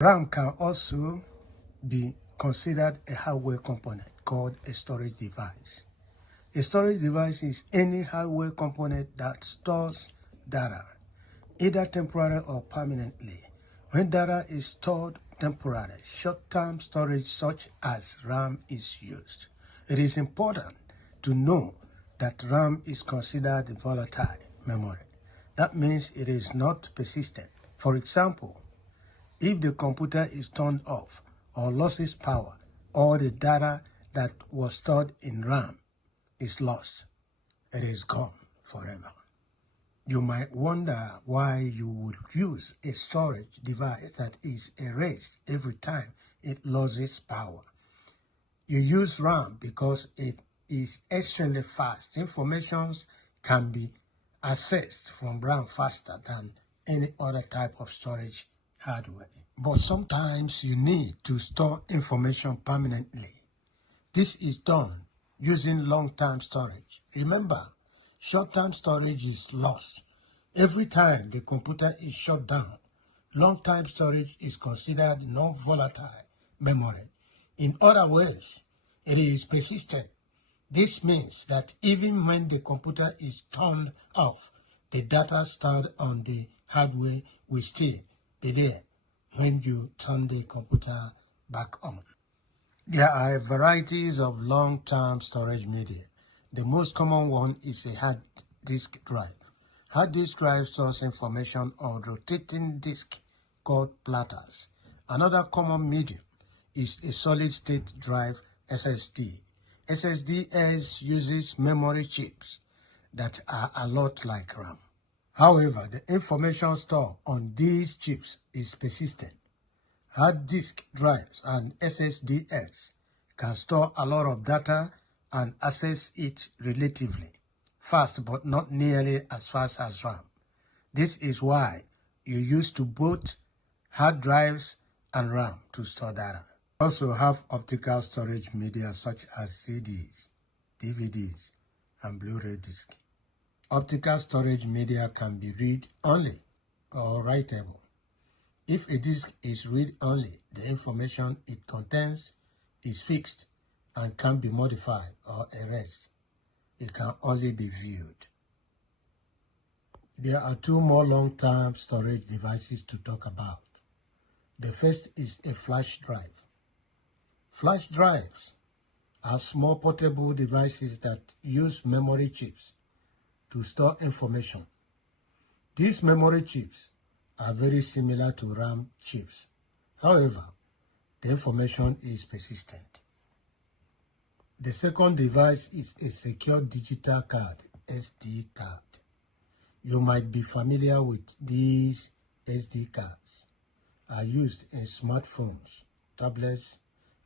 RAM can also be considered a hardware component called a storage device. A storage device is any hardware component that stores data, either temporarily or permanently. When data is stored temporarily, short-term storage such as RAM is used. It is important to know that RAM is considered volatile memory. That means it is not persistent. For example, if the computer is turned off or loses power, all the data that was stored in RAM is lost. It is gone forever. You might wonder why you would use a storage device that is erased every time it loses power. You use RAM because it is extremely fast. Information can be accessed from RAM faster than any other type of storage hardware. But sometimes you need to store information permanently. This is done using long-term storage. Remember, short-term storage is lost. Every time the computer is shut down, long-term storage is considered non-volatile memory. In other words, it is persistent. This means that even when the computer is turned off, the data stored on the hardware will still be there when you turn the computer back on. There are varieties of long-term storage media. The most common one is a hard disk drive. Hard disk drive stores information on rotating disk called platters. Another common medium is a solid-state drive SSD. SSDs uses memory chips that are a lot like RAM. However, the information stored on these chips is persistent. Hard disk drives and SSDs can store a lot of data and access it relatively fast, but not nearly as fast as RAM. This is why you use to both hard drives and RAM to store data. We also have optical storage media such as CDs, DVDs, and Blu-ray discs. Optical storage media can be read-only or writable. If a disk is read-only, the information it contains is fixed and can't be modified or erased. It can only be viewed. There are two more long-term storage devices to talk about. The first is a flash drive. Flash drives are small portable devices that use memory chips to store information. These memory chips are very similar to RAM chips. However, the information is persistent. The second device is a secure digital card, SD card. You might be familiar with these SD cards. Are used in smartphones, tablets,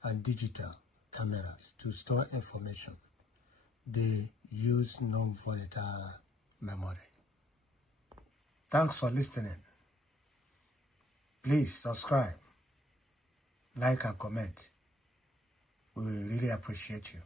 and digital cameras to store information. They use non-volatile memory. Thanks for listening. Please subscribe, like, and comment. We will really appreciate you.